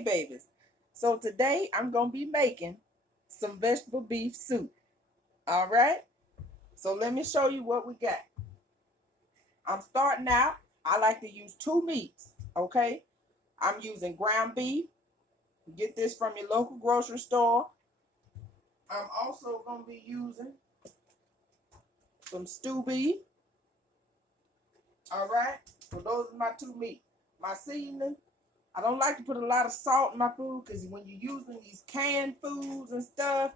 Okay, babies. So today I'm going to be making some vegetable beef soup. All right. So let me show you what we got. I'm starting out. I like to use two meats. Okay. I'm using ground beef. Get this from your local grocery store. I'm also going to be using some stew beef. All right. So those are my two meats. My seasoning. I don't like to put a lot of salt in my food because when you're using these canned foods and stuff,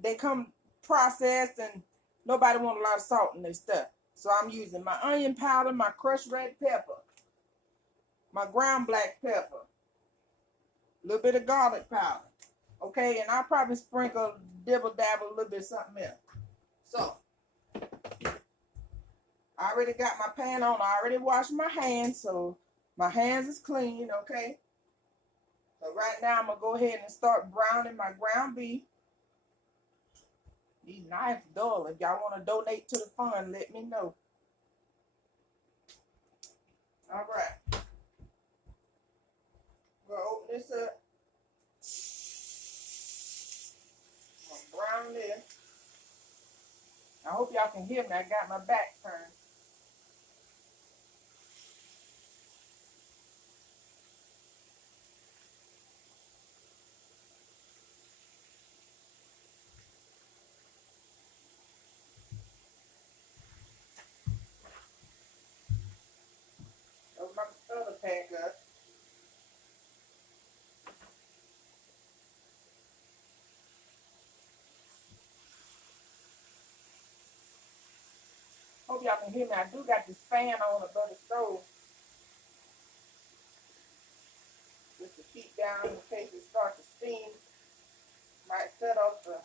they come processed and nobody wants a lot of salt in their stuff. So I'm using my onion powder, my crushed red pepper, my ground black pepper, a little bit of garlic powder. Okay, and I'll probably sprinkle, dibble dabble a little bit of something else. So I already got my pan on. I already washed my hands, so my hands is clean, okay? So right now I'm going to go ahead and start browning my ground beef. These knives dull. If y'all want to donate to the fund, let me know. All right. I'm going to open this up. I'm going to brown this. I hope y'all can hear me. I got my back turned. Open my other pan up. Hope y'all can hear me. I do got this fan on above the stove. Just to keep down in case it starts to steam. Might set off the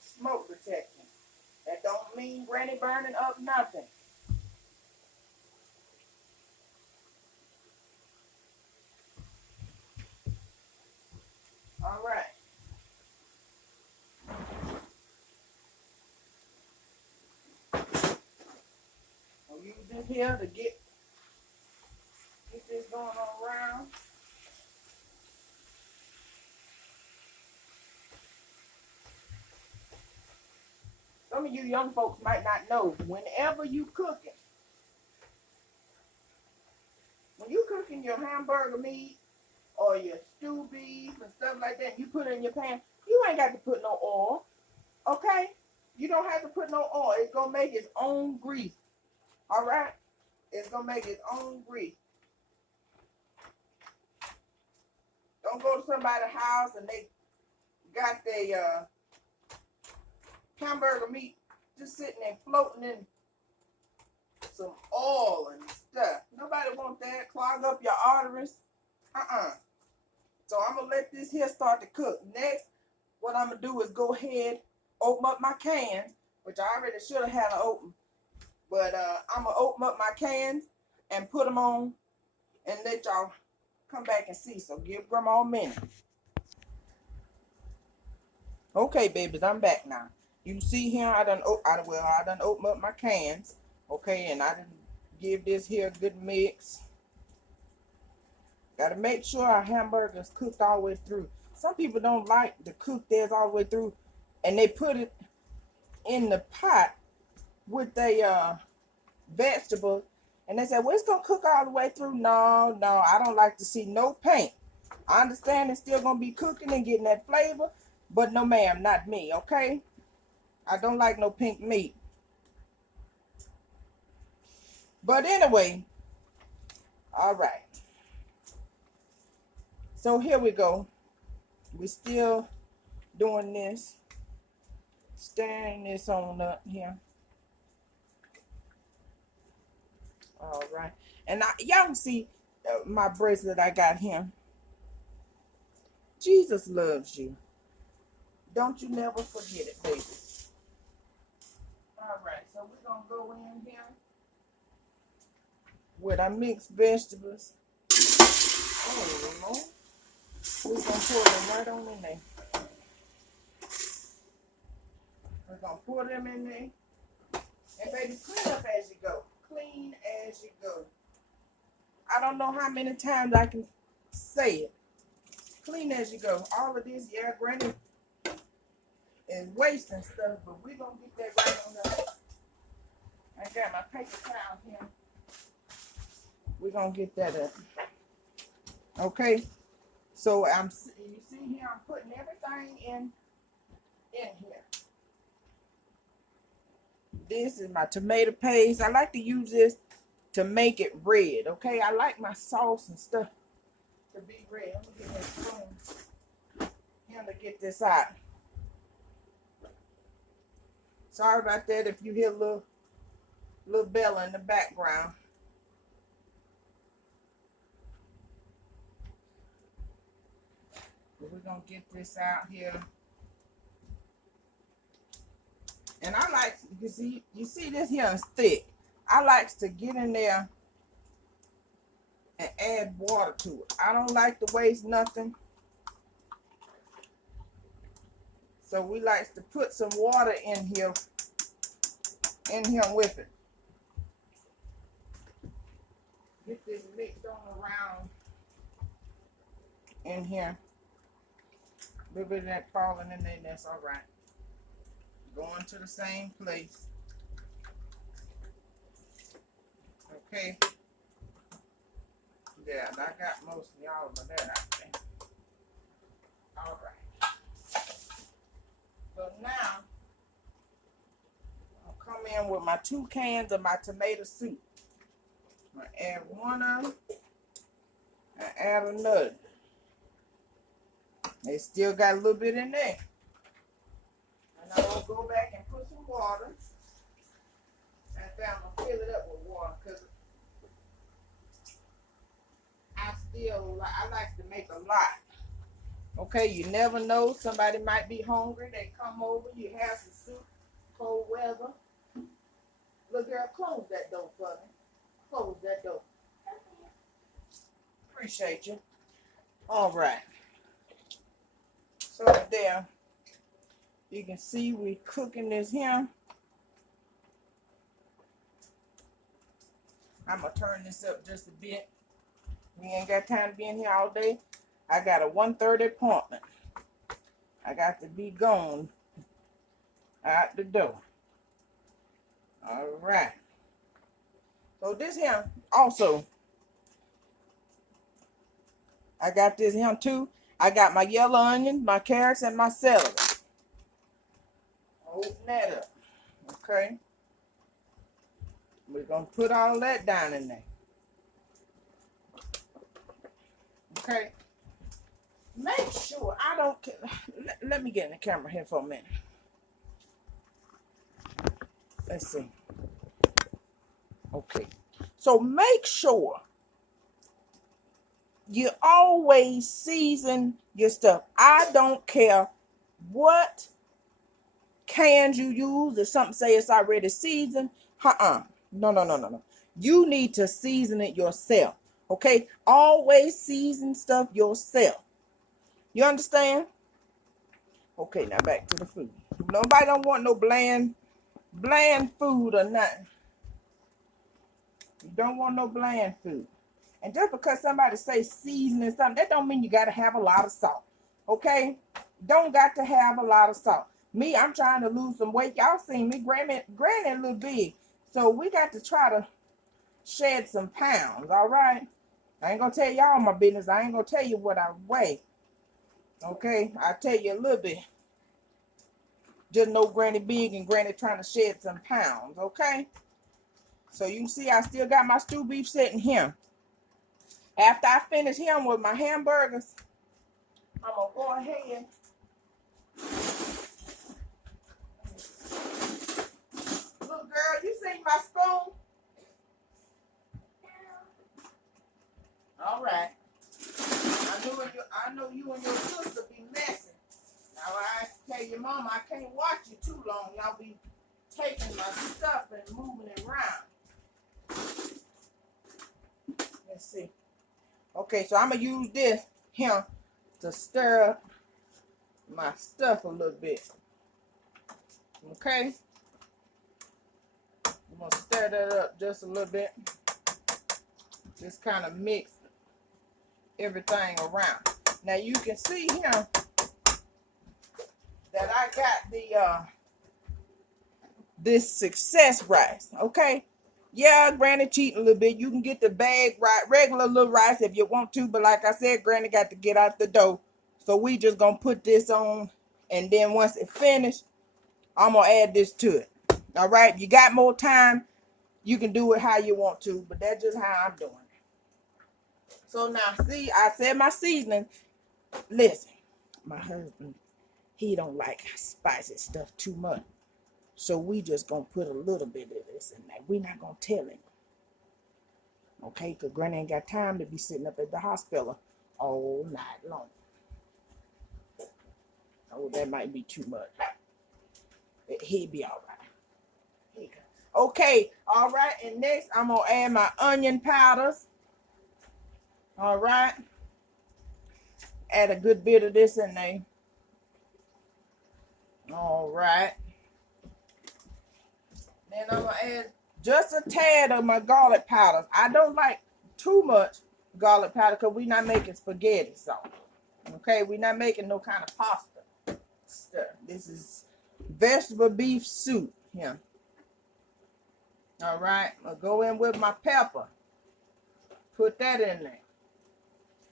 smoke protection. That don't mean granny burning up nothing. All right. I'll use this here to get this going on around. Some of you young folks might not know, whenever you cooking, when you cooking your hamburger meat or your stew beef and stuff like that, you put it in your pan, you ain't got to put no oil, okay? You don't have to put no oil. It's going to make its own grease, all right? It's going to make its own grease. Don't go to somebody's house and they got their hamburger meat just sitting there floating in some oil and stuff. Nobody want that. Clog up your arteries. So I'm going to let this here start to cook. Next, what I'm going to do is go ahead, open up my cans, which I already should have had it open. But I'm going to open up my cans and put them on and let y'all come back and see. So give Grandma a minute. Okay, babies, I'm back now. You see here, I done open up my cans. Okay, and I done give this here a good mix. Got to make sure our hamburger's cooked all the way through. Some people don't like to cook theirs all the way through, and they put it in the pot with the vegetable, and they say, well, it's going to cook all the way through. No, I don't like to see no paint. I understand it's still going to be cooking and getting that flavor, but no, ma'am, not me, okay? I don't like no pink meat. But anyway, all right. So here we go. We're still doing this. Stirring this on up here. All right. And y'all can see my bracelet I got here. Jesus loves you. Don't you never forget it, baby. All right. So we're going to go in here with our mixed vegetables. Oh, Lord. We're going to pour them right on in there. We're going to pour them in there. And baby, clean up as you go. Clean as you go. I don't know how many times I can say it. clean as you go. All of this, yeah, granted, and wasting stuff, but we're gonna get that right on there. I got my paper towel here. We're gonna get that up. Okay, so you see here, I'm putting everything in here. This is my tomato paste. I like to use this to make it red. Okay, I like my sauce and stuff to be red. I'm gonna get that spoon here to get this out. Sorry about that if you hear little Bella in the background. But we're gonna get this out here. And I like, you see this here is thick. I like to get in there and add water to it. I don't like to waste nothing. So we like to put some water in here with it. Get this mixed on around in here. A little bit of that falling in there, that's all right. Going to the same place. Okay. Yeah, I got most of y'all of that out there. All right. So now, I'll come in with my 2 cans of my tomato soup. I'm going to add one of them and add another. They still got a little bit in there. And I will go back and put some water. And then I'm going to fill it up with water because I like to make a lot. Okay, you never know. Somebody might be hungry. They come over. You have some soup. Cold weather. Look, girl, close that door for me. Close that door. Appreciate you. All right. So there, you can see we cooking this here. I'm gonna turn this up just a bit. We ain't got time to be in here all day. I got a 1:30 appointment. I got to be gone out the door. All right. So this here also, I got this here too. I got my yellow onion, my carrots, and my celery. Open that up. Okay. We're going to put all that down in there. Okay. Make sure I don't... Let me get in the camera here for a minute. Let's see. Okay. So make sure you always season your stuff. I don't care what cans you use. If something say it's already seasoned, no. You need to season it yourself. Okay? Always season stuff yourself. You understand? Okay, now back to the food. Nobody don't want no bland food or nothing. You don't want no bland food. And just because somebody say seasoning something, that don't mean you got to have a lot of salt. Okay? Don't got to have a lot of salt. Me, I'm trying to lose some weight. Y'all seen me, granny a little big. So we got to try to shed some pounds, all right? I ain't going to tell y'all my business. I ain't going to tell you what I weigh. Okay? I'll tell you a little bit. Just know granny big and granny trying to shed some pounds, okay? So you can see I still got my stew beef sitting here. After I finish him with my hamburgers, I'm going to go ahead. Little girl, you see my spoon? All right. I know you and your sister be messing. Now I tell your mama I can't watch you too long. Y'all be taking my stuff and moving it around. Let's see. Okay, so I'm going to use this here to stir up my stuff a little bit. Okay? I'm going to stir that up just a little bit. Just kind of mix everything around. Now you can see here that I got the this success rice. Okay. Yeah, Granny cheating a little bit. You can get the bag rice, regular little rice if you want to, but like I said, Granny got to get out the dough. So we just gonna put this on, and then once it finished, I'm gonna add this to it. All right, if you got more time, you can do it how you want to, but that's just how I'm doing it. So now, see, I said my seasoning. Listen, my husband, he don't like spicy stuff too much. So we just gonna put a little bit of this in there. We're not gonna tell him. Okay, because Granny ain't got time to be sitting up at the hospital all night long. Oh, that might be too much. He'll be all right. Okay, all right, and next I'm gonna add my onion powders. All right. Add a good bit of this in there. All right. Then I'm gonna add just a tad of my garlic powders. I don't like too much garlic powder because we're not making spaghetti sauce. Okay, we're not making no kind of pasta stuff. This is vegetable beef soup. Yeah. All right, I'll go in with my pepper. Put that in there.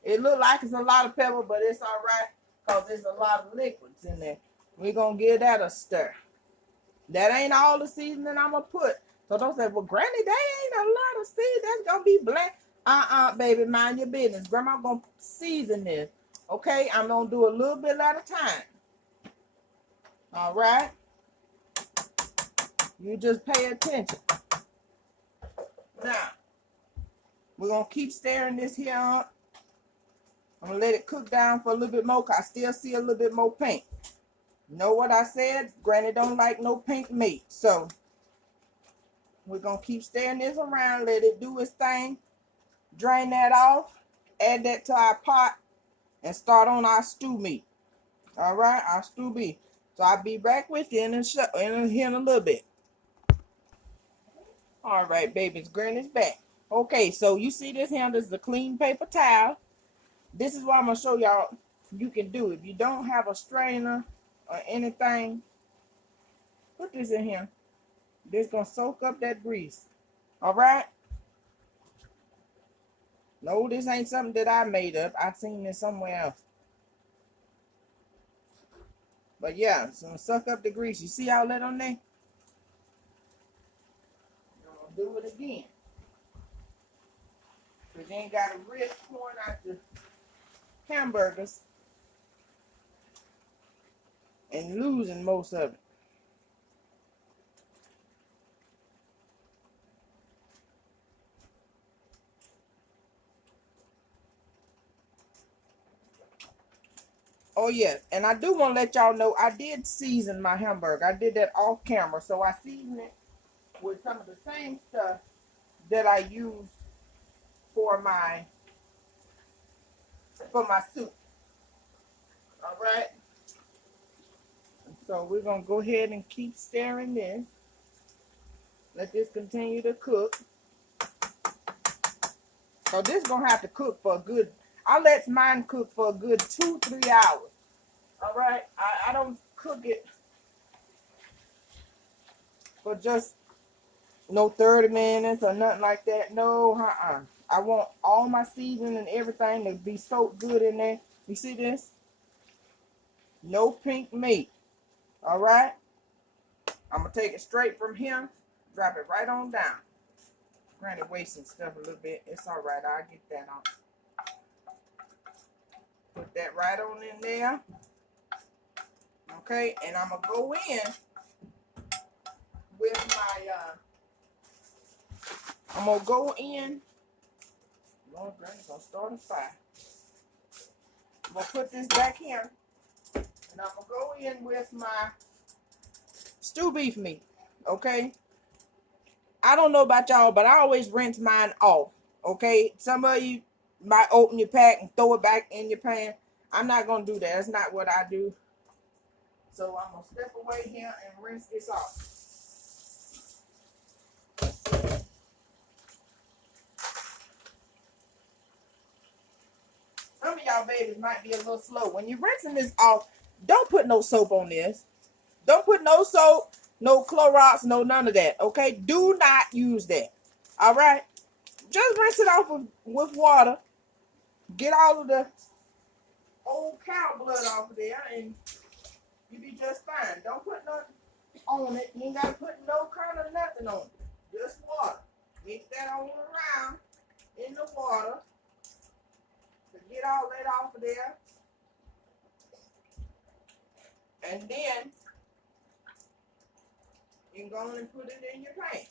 It look like it's a lot of pepper, but it's all right because there's a lot of liquids in there. We're gonna give that a stir. That ain't all the seasoning I'm gonna put. So don't say, well, Granny, that ain't a lot of seasoning. That's gonna be bland. Baby, mind your business. Grandma gonna season this. Okay, I'm gonna do a little bit at a time. All right. You just pay attention. Now, we're gonna keep stirring this here on. I'm gonna let it cook down for a little bit more because I still see a little bit more pink. You know what I said? Granny don't like no pink meat. So we're gonna keep stirring this around, let it do its thing. Drain that off, add that to our pot, and start on our stew meat. All right, our stew beef. So I'll be back with you in a little bit. All right, babies, Granny's back. Okay, so you see this here, this is a clean paper towel. This is what I'm gonna show y'all you can do. If you don't have a strainer or anything, put this in here. This gonna soak up that grease. All right. No, this ain't something that I made up. I've seen this somewhere else. But yeah, it's gonna suck up the grease. You see all that on there? I'm gonna do it again. Cause you ain't gotta risk pouring out the hamburgers and losing most of it. Oh yes, and I do want to let y'all know I did season my hamburger. I did that off camera, so I seasoned it with some of the same stuff that I used for my soup. All right. So we're gonna go ahead and keep stirring this. Let this continue to cook. So this is gonna have to cook for a good. I let mine cook for a good 2-3 hours. All right. I don't cook it for just no 30 minutes or nothing like that. No, I want all my seasoning and everything to be soaked good in there. You see this? No pink meat. All right. I'm gonna take it straight from here, drop it right on down. Granny wasting stuff a little bit. It's all right. I'll get that on. Put that right on in there. Okay, and I'm gonna go in with my. I'm gonna go in. Lord, Granny's gonna start a fire. I'm gonna put this back here, and I'm gonna go in with my stew beef meat. Okay. I don't know about y'all, but I always rinse mine off. Okay, some of you might open your pack and throw it back in your pan. I'm not gonna do that. That's not what I do. So I'm gonna step away here and rinse this off. Some of y'all y'all babies might be a little slow. When you're rinsing this off, don't put no soap on this. Don't put no soap, no Clorox, no none of that. Okay? Do not use that. All right? Just rinse it off with water. Get all of the old cow blood off of there, and you be just fine. Don't put nothing on it. You ain't got to put no kind of nothing on it. Just water. Mix that all around in the water to get all that off of there. And then you can go on and put it in your pan.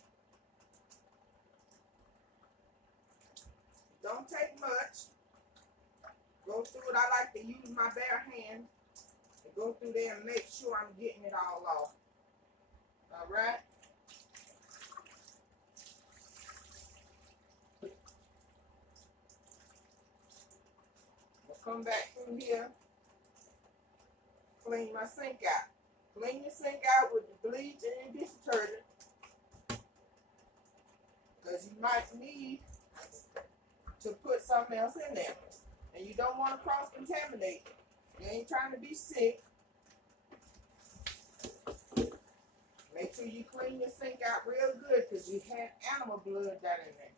Don't take much. Go through it. I like to use my bare hand and go through there and make sure I'm getting it all off. All right? I'll come back through here. Clean my sink out. Clean your sink out with the bleach and your dish detergent. Because you might need to put something else in there. And you don't want to cross-contaminate. You ain't trying to be sick. Make sure you clean your sink out real good because you have animal blood down in there.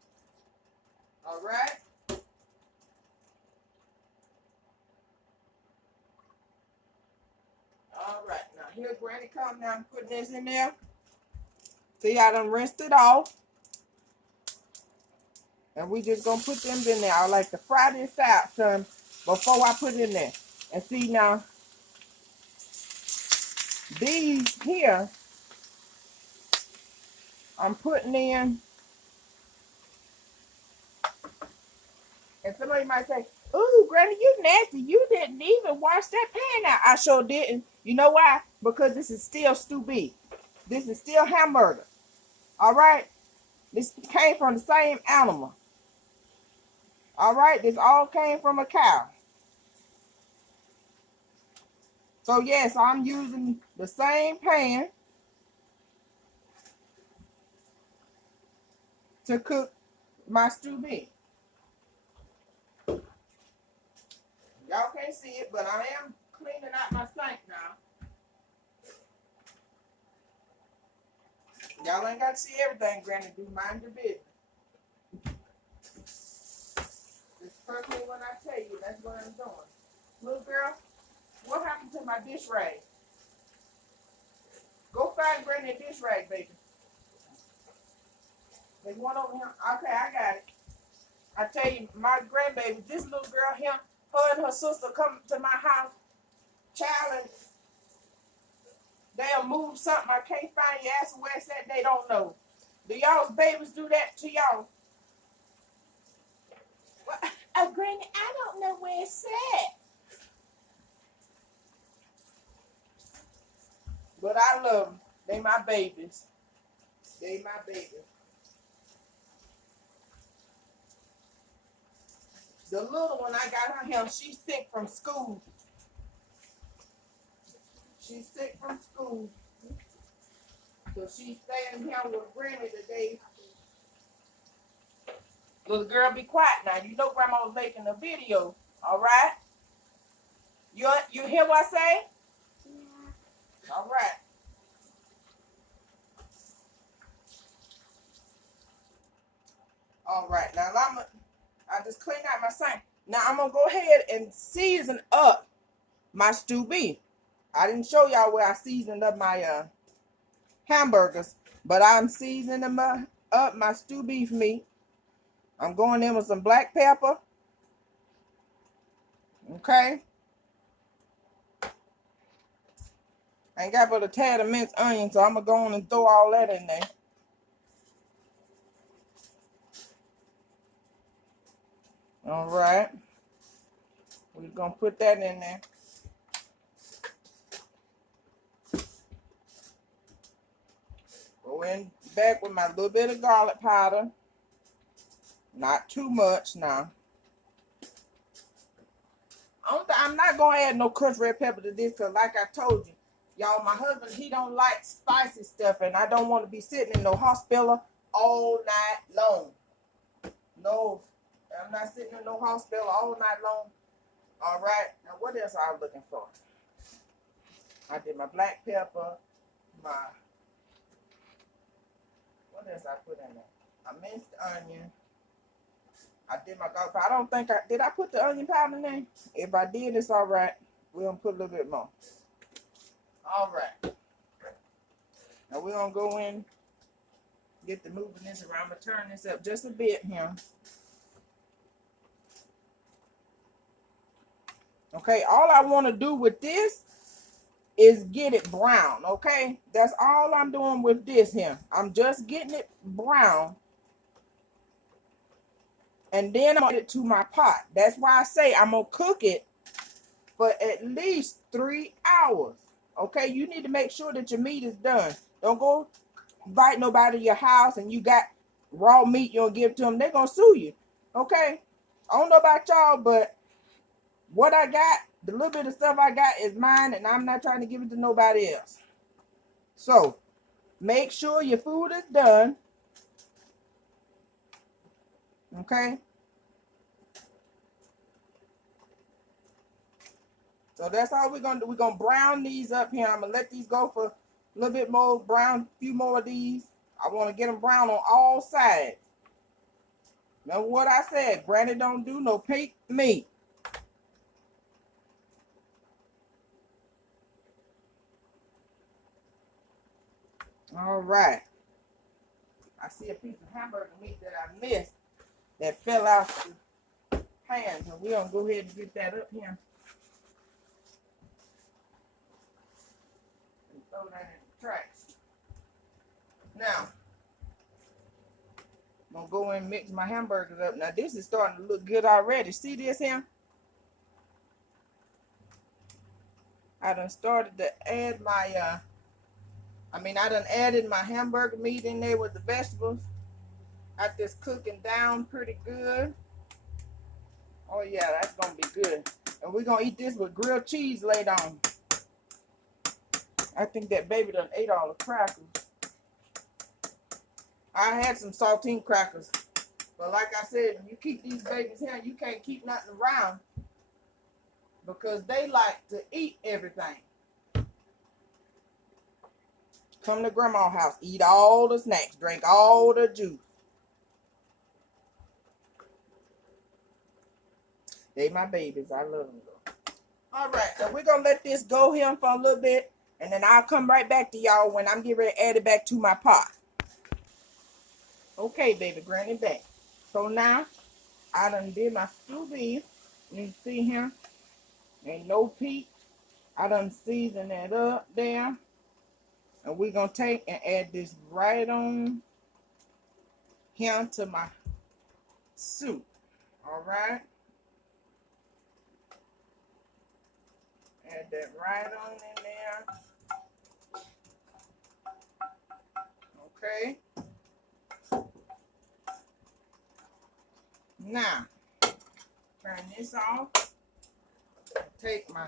All right? All right. Now, here Granny come now. I'm putting this in there. See, I done rinsed it off. And we just going to put them in there. I like to fry this out some before I put it in there. And see now, these here, I'm putting in. And somebody might say, ooh, Granny, you nasty. You didn't even wash that pan out. I sure didn't. You know why? Because this is still stew beef. This is still hamburger. All right? This came from the same animal. All right? This all came from a cow. So, yes, I'm using the same pan to cook my stew beef. Y'all can't see it, but I am cleaning out my sink now. Y'all ain't got to see everything, Granny. Do mind your business. Just personally when I tell you, that's what I'm doing. Little girl, what happened to my dish rag? Go find Granny a dish rag, baby. There's one over here. Okay, I got it. I tell you, my grandbaby, this little girl here, her and her sister come to my house, child, and they'll move something. I can't find your ass where it's at. They don't know. Do y'all's babies do that to y'all? Well, Granny, I don't know where it's at. But I love them. They my babies. They my babies. The little one, I got her here. She's sick from school. She's sick from school. So she's staying here with Granny today. Little girl, be quiet now. You know Grandma was making a video. All right? You hear what I say? Yeah. All right. All right. Now, I just cleaned out my sink. Now, I'm going to go ahead and season up my stew beef. I didn't show y'all where I seasoned up my hamburgers, but I'm seasoning up my stew beef meat. I'm going in with some black pepper. Okay. I ain't got but a tad of minced onion, so I'm going to go on and throw all that in there. All right. We're going to put that in there. Go in back with my little bit of garlic powder. Not too much now. I'm not going to add no crushed red pepper to this because like I told you, y'all, my husband, he don't like spicy stuff, and I don't want to be sitting in no hospital all night long. No, I'm not sitting in no hospital all night long All right. Now, what else I was looking for? I did my black pepper, my, what else I put in there? I minced onion. I did my garlic powder. I don't think did I put the onion powder in there? If I did, it's all right. We're going to put a little bit more. All right. Now, we're going to go in, get the moving this around. I'm going to turn this up just a bit here. Okay, all I want to do with this is get it brown, okay? That's all I'm doing with this here. I'm just getting it brown. And then I'm going to get it to my pot. That's why I say I'm going to cook it for at least 3 hours. Okay, you need to make sure that your meat is done. Don't go invite nobody to your house and you got raw meat you don't give to them. They're going to sue you. Okay? I don't know about y'all, but what I got, the little bit of stuff I got is mine, and I'm not trying to give it to nobody else. So, make sure your food is done. Okay? So that's all we're going to do. We're going to brown these up here. I'm going to let these go for a little bit more, brown, a few more of these. I want to get them brown on all sides. Remember what I said, Granny don't do no pink meat. All right. I see a piece of hamburger meat that I missed that fell out the pan. So we're going to go ahead and get that up here. And throw that in the trash. Now, I'm going to go in and mix my hamburgers up. Now, this is starting to look good already. See this here? I done started to add my, I done added my hamburger meat in there with the vegetables. Got this cooking down pretty good. Oh, yeah, that's going to be good. And we're going to eat this with grilled cheese later on. I think that baby done ate all the crackers. I had some saltine crackers. But like I said, when you keep these babies here, you can't keep nothing around. Because they like to eat everything. Come to grandma's house, eat all the snacks, drink all the juice. They my babies. I love them though. All right, so we're going to let this go here for a little bit. And then I'll come right back to y'all when I'm getting ready to add it back to my pot. Okay, baby, granny back. So now, I done did my stew beef. You can see here, ain't no peak. I done seasoned that up there. And we're going to take and add this right on here to my soup. All right. Add that right on in there. Okay. Now, turn this off. Take my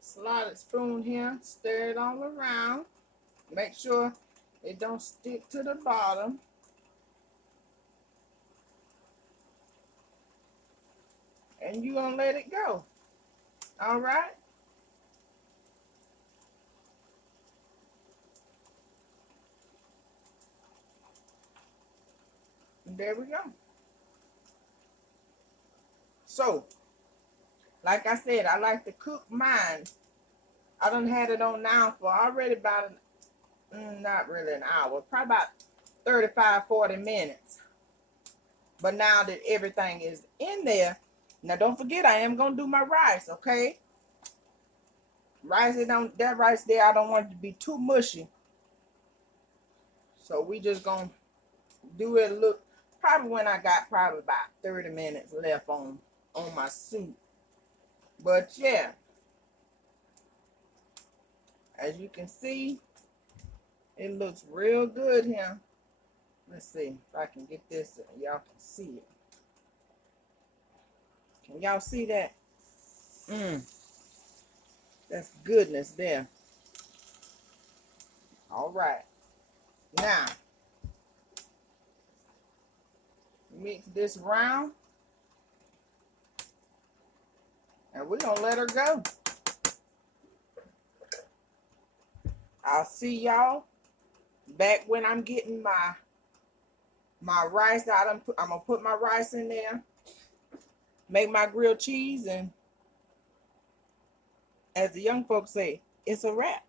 slotted spoon here, stir it all around. Make sure it don't stick to the bottom. And you're going to let it go. All right? And there we go. So, like I said, I like to cook mine. I done had it on now for already about, not really an hour, probably about 35, 40 minutes. But now that everything is in there, now don't forget I am going to do my rice, okay? That rice there, I don't want it to be too mushy. So we just going to do it look, probably when I got probably about 30 minutes left on my soup. But yeah, as you can see, it looks real good here. Let's see if I can get this so y'all can see it. Can y'all see that? That's goodness there. All right. Now, mix this round. And we're gonna let her go. I'll see y'all back when I'm getting my rice out. I'm gonna put my rice in there, make my grilled cheese, and as the young folks say, it's a wrap.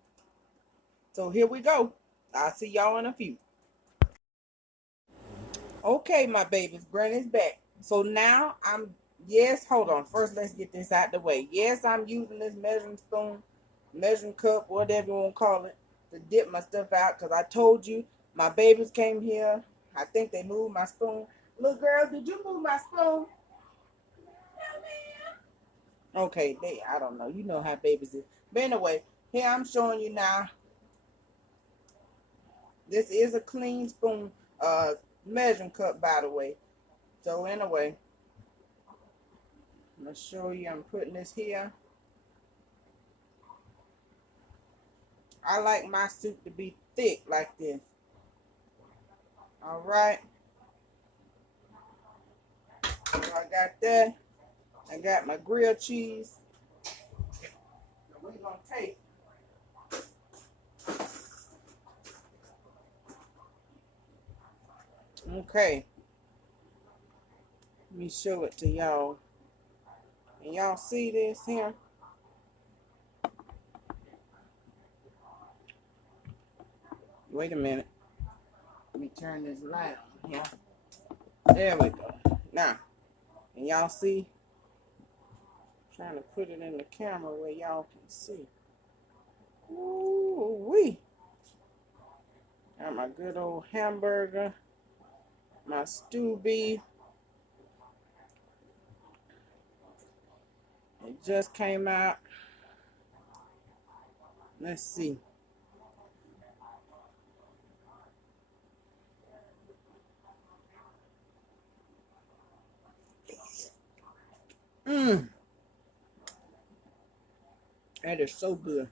So here we go. I'll see y'all in a few. Okay, my babies, Granny's back. So now yes, hold on. First, let's get this out the way. Yes, I'm using this measuring spoon, measuring cup, whatever you want to call it, to dip my stuff out because I told you my babies came here. I think they moved my spoon. Little girl, did you move my spoon? Okay, I don't know. You know how babies is. But anyway, here I'm showing you now. This is a clean spoon, measuring cup, by the way. So anyway, I'm gonna show you. I'm putting this here. I like my soup to be thick like this. All right. So I got that. I got my grilled cheese. We're gonna take. Okay. Let me show it to y'all. And y'all see this here? Wait a minute. Let me turn this light on here. There we go. Now, and y'all see? I'm trying to put it in the camera where y'all can see. Ooh-wee. Got my good old hamburger. My stew beef. It just came out. Let's see. That is so good.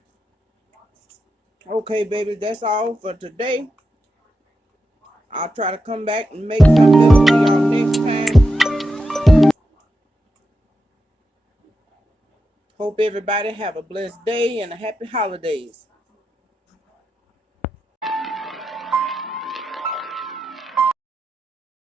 Okay, baby, that's all for today. I'll try to come back and make something else for y'all next time. Hope everybody have a blessed day and a happy holidays.